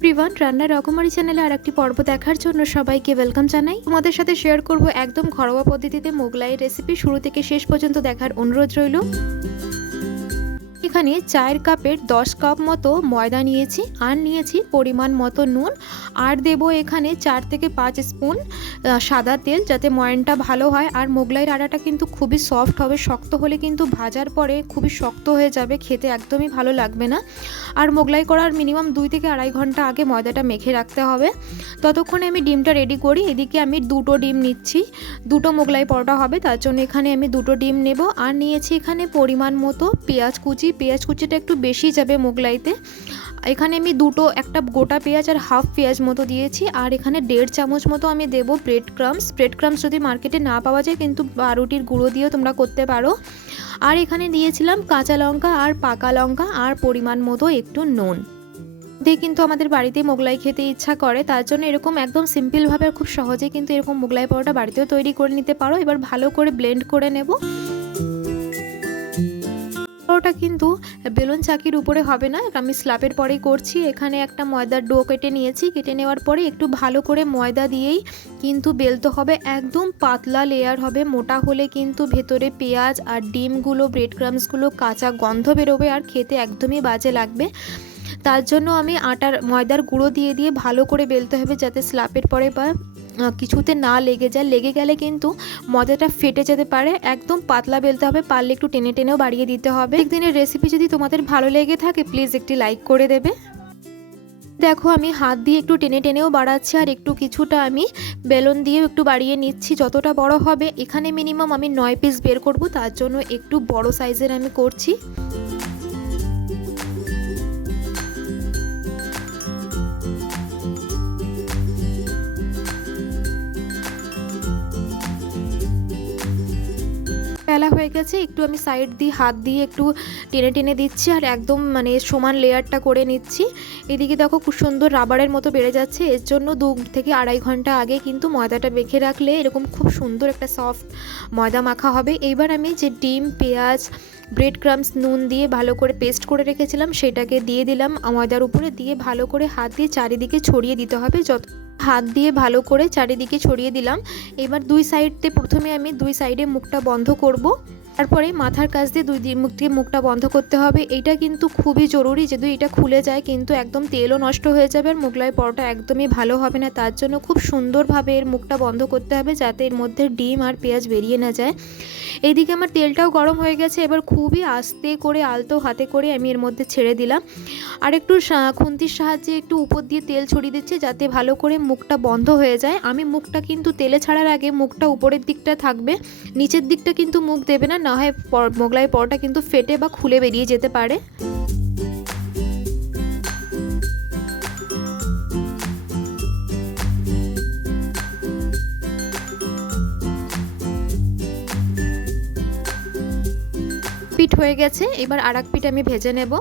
প্রিভান রান্নার রকমারি চ্যানেলে আর একটি পর্ব দেখার জন্য সবাইকে ওয়েলকাম জানাই। তোমাদের সাথে শেয়ার করব একদম ঘরোয়া পদ্ধতিতে মোগলাই রেসিপি। শুরু থেকে শেষ পর্যন্ত দেখার অনুরোধ রইল। এখানে চায়ের কাপের দশ কাপ মতো ময়দা নিয়েছি আর নিয়েছি পরিমাণ মতো নুন। আর দেব এখানে চার থেকে পাঁচ স্পুন সাদা তেল যাতে ময়নটা ভালো হয়। আর মোগলাইয়ের আটাটা কিন্তু খুবই সফট হবে, শক্ত হলে কিন্তু ভাজার পরে খুবই শক্ত হয়ে যাবে, খেতে একদমই ভালো লাগবে না। আর মোগলাই করার মিনিমাম দুই থেকে আড়াই ঘণ্টা আগে ময়দাটা মেখে রাখতে হবে। ততক্ষণে আমি ডিমটা রেডি করি। এদিকে আমি দুটো ডিম নিচ্ছি। দুটো মোগলাই পরোটা হবে, তার জন্য এখানে আমি দুটো ডিম নেব। আর নিয়েছি এখানে পরিমাণ মতো পেঁয়াজ কুচি পেঁয়াজ কুচিটা একটু বেশি যাবে মোগলাইতে। এখানে আমি দুটো, একটা গোটা পেঁয়াজ আর হাফ পেঁয়াজ মতো দিয়েছি। আর এখানে দেড় চামচ মতো আমি দেবো ব্রেড ক্রামস ব্রেড ক্রামস যদি মার্কেটে না পাওয়া যায় কিন্তু বারোটির গুঁড়ো দিয়েও তোমরা করতে পারো। আর এখানে দিয়েছিলাম কাঁচা লঙ্কা আর পাকা লঙ্কা আর পরিমাণ মতো একটু নুন। দিয়ে কিন্তু আমাদের বাড়িতে মোগলাই খেতে ইচ্ছা করে, তার জন্য এরকম একদম সিম্পলভাবে খুব সহজে কিন্তু এরকম মোগলাই পরোটা বাড়িতেও তৈরি করে নিতে পারো। এবার ভালো করে ব্লেন্ড করে নেব। পরোটা কিন্তু বেলুন চাকির উপরে হবে না। আমি স্ল্যাপের পরেই করছি। এখানে একটা ময়দার ডো কেটে নিয়েছি। কেটে নেওয়ার পরে একটু ভালো করে ময়দা দিয়েই কিন্তু বেলতে হবে। একদম পাতলা লেয়ার হবে। মোটা হলে কিন্তু ভেতরে পেঁয়াজ আর ডিমগুলো ব্রেড ক্রামসগুলো কাঁচা গন্ধ বেরোবে আর খেতে একদমই বাজে লাগবে। তার জন্য আমি আটার ময়দার গুঁড়ো দিয়ে দিয়ে ভালো করে বেলতে হবে যাতে স্ল্যাপের পরে বা কিছুতে না লেগে যায়। লেগে গেলে কিন্তু ময়দাটা ফেটে যেতে পারে। একদম পাতলা বেলতে হবে, পারলে একটু টেনে টেনেও বাড়িয়ে দিতে হবে। একদিনের রেসিপি যদি তোমাদের ভালো লেগে থাকে প্লিজ একটি লাইক করে দেবে। দেখো, আমি হাত দিয়ে একটু টেনে টেনেও বাড়াচ্ছি, আর একটু কিছুটা আমি বেলুন দিয়েও একটু বাড়িয়ে নিচ্ছি। যতটা বড় হবে, এখানে মিনিমাম আমি নয় পিস বের করব, তার জন্য একটু বড় সাইজের আমি করছি। বেলা হয়ে গেছে, একটু আমি সাইড দিয়ে, হাত দিয়ে একটু টেনে টেনে দিচ্ছি আর একদম মানে সমান লেয়ারটা করে নিচ্ছি। এদিকে দেখো খুব সুন্দর রাবারের মতো বেড়ে যাচ্ছে, এর জন্য দু থেকে আড়াই ঘণ্টা আগে কিন্তু ময়দাটা মেখে রাখলে এরকম খুব সুন্দর একটা সফট ময়দা মাখা হবে। এইবার আমি যে ডিম, পেঁয়াজ ব্রেড ক্রামস নুন দিয়ে ভালো করে পেস্ট করে রেখেছিলাম, সেটাকে দিয়ে দিলাম, ময়দার উপরে দিয়ে ভালো করে হাত দিয়ে চারিদিকে ছড়িয়ে দিতে হবে যত হাত দিয়ে ভালো করে চারিদিকে ছড়িয়ে দিলাম। এবার দুই সাইডতে প্রথমে আমি দুই সাইডে মুখটা বন্ধ করব। তারপরে মাথার কাছ দিয়ে দুই দিক মুখ দিয়ে মুখটা বন্ধ করতে হবে। এটা কিন্তু খুবই জরুরি, যদি এটা খুলে যায় কিন্তু একদম তেলও নষ্ট হয়ে যাবে আর মোগলাই পরোটা একদমই ভালো হবে না। তার জন্য খুব সুন্দরভাবে এর মুখটা বন্ধ করতে হবে যাতে এর মধ্যে ডিম আর পেঁয়াজ বেরিয়ে না যায়। এইদিকে আমার তেলটাও গরম হয়ে গেছে, এবার খুবই আস্তে করে, আলতো হাতে করে আমি এর মধ্যে ছেড়ে দিলাম। আর একটু খুন্তির সাহায্যে একটু উপর দিয়ে তেল ছড়িয়ে দিচ্ছে যাতে ভালো করে মুখটা বন্ধ হয়ে যায়। আমি মুখটা কিন্তু তেলে ছাড়ার আগে মুখটা উপরের দিকটা থাকবে, নিচের দিকটা কিন্তু মুখ দেবে না না হয় মোগলাই পরোটা কিন্তু ফেটে বা খুলে বেরিয়ে যেতে পারে। পিঠ হয়ে গেছে, এবার আর পিঠ আমি ভেজে নেব।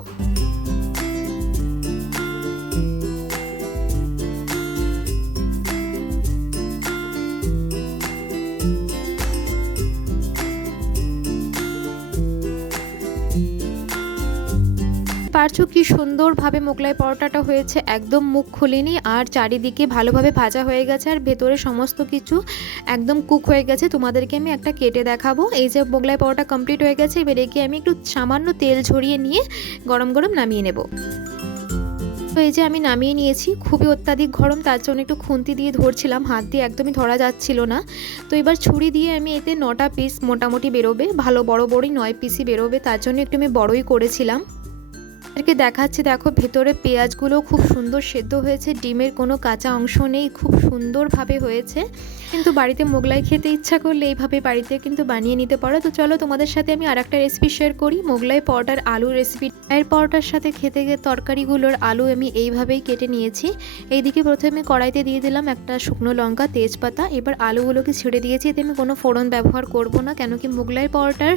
পারছ কি সুন্দরভাবে মোগলাই পরোটাটা হয়েছে, একদম মুখ খুলিনি, আর চারিদিকে ভালোভাবে ভাজা হয়ে গেছে, আর ভেতরে সমস্ত কিছু একদম কুক হয়ে গেছে। তোমাদেরকে আমি একটা কেটে দেখাবো। এই যে মোগলাই পরোটা কমপ্লিট হয়ে গেছে, এবার একে আমি একটু সামান্য তেল ঝরিয়ে নিয়ে গরম গরম নামিয়ে নেব। তো এই যে আমি নামিয়ে নিয়েছি, খুবই অত্যাধিক গরম, তার জন্য একটু খুন্তি দিয়ে ধরছিলাম, হাত দিয়ে একদমই ধরা যাচ্ছিল না। তো এবার ছুরি দিয়ে আমি এতে নটা পিস মোটামুটি বেরোবে, ভালো বড় বড়ই নয় পিসই বেরোবে, তার জন্য একটু আমি বড়ই করেছিলাম। এদেরকে দেখাচ্ছি, দেখো ভেতরে পেঁয়াজগুলো খুব সুন্দর সেদ্ধ হয়েছে, ডিমের কোনো কাঁচা অংশ নেই, খুব সুন্দরভাবে হয়েছে। কিন্তু বাড়িতে মোগলাই খেতে ইচ্ছা করলে এইভাবে বাড়িতে কিন্তু বানিয়ে নিতে পারো। তো চলো তোমাদের সাথে আমি আর রেসিপি শেয়ার করি। মোগলাই পরোটার আলু রেসিপি এর পরোটার সাথে খেতে গিয়ে তরকারিগুলোর আলু আমি এইভাবেই কেটে নিয়েছি। এইদিকে প্রথমে কড়াইতে দিয়ে দিলাম একটা শুকনো লঙ্কা, তেজপাতা, এবার আলুগুলোকে ছেড়ে দিয়েছি। এতে আমি কোনো ফোড়ন ব্যবহার করব না কেন কি মোগলাই পরোটার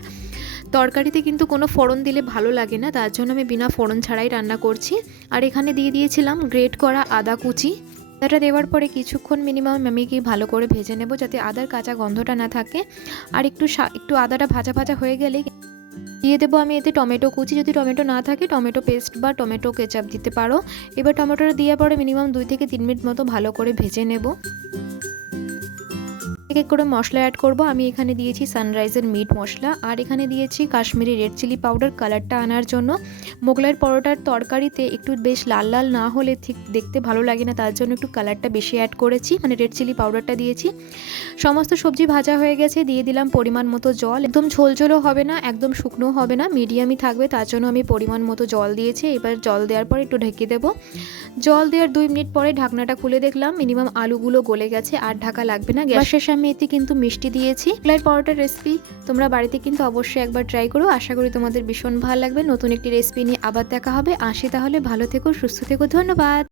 তরকারিতে কিন্তু কোনো ফোড়ন দিলে ভালো লাগে না, তার জন্য আমি বিনা ফোড়ন ছাড়াই রান্না করছি। আর এখানে দিয়ে দিয়েছিলাম গ্রেট করা আদা কুচি। আদাটা দেওয়ার পরে কিছুক্ষণ মিনিমাম আমি কি ভালো করে ভেজে নেব যাতে আদার কাঁচা গন্ধটা না থাকে। আর একটু একটু আদাটা ভাজা ভাজা হয়ে গেলে দিয়ে দেবো আমি এতে টমেটো কুচি। যদি টমেটো না থাকে, টমেটো পেস্ট বা টমেটো কেচাপ দিতে পারো। এবার টমেটোটা দেওয়ার পরে মিনিমাম দুই থেকে তিন মিনিট মতো ভালো করে ভেজে নেব। এক এক করে মশলা অ্যাড করব। আমি এখানে দিয়েছি সানরাইজের মিট মশলা। আর এখানে দিয়েছি কাশ্মীরি রেড চিলি পাউডার কালারটা আনার জন্য মোগলাইয়ের পরোটার তরকারিতে একটু বেশ লাল লাল না হলে ঠিক দেখতে ভালো লাগে না, তার জন্য একটু কালারটা বেশি অ্যাড করেছি। মানে রেড চিলি পাউডারটা দিয়েছি। সমস্ত সবজি ভাজা হয়ে গেছে। দিয়ে দিলাম পরিমাণ মতো জল। একদম ঝোলঝোলও হবে না, একদম শুকনো হবে না মিডিয়ামই থাকবে। তার জন্য আমি পরিমাণ মতো জল দিয়েছি। এবার জল দেওয়ার পর একটু ঢেকে দেবো। জল দেওয়ার দুই মিনিট পরে ঢাকনাটা খুলে দেখলাম। মিনিমাম আলুগুলো গলে গেছে। আর ঢাকা লাগবে না। গ্যাস শেষে আমি এতে কিন্তু মিষ্টি দিয়েছি। মোগলাই পরোটার রেসিপি তোমরা বাড়িতে কিন্তু অবশ্যই একবার ট্রাই করো। আশা করি তোমাদের ভীষণ ভালো লাগবে। নতুন একটি রেসিপি নিয়ে আবার দেখা হবে। আসি তাহলে, ভালো থেকো, সুস্থ থেকো, ধন্যবাদ।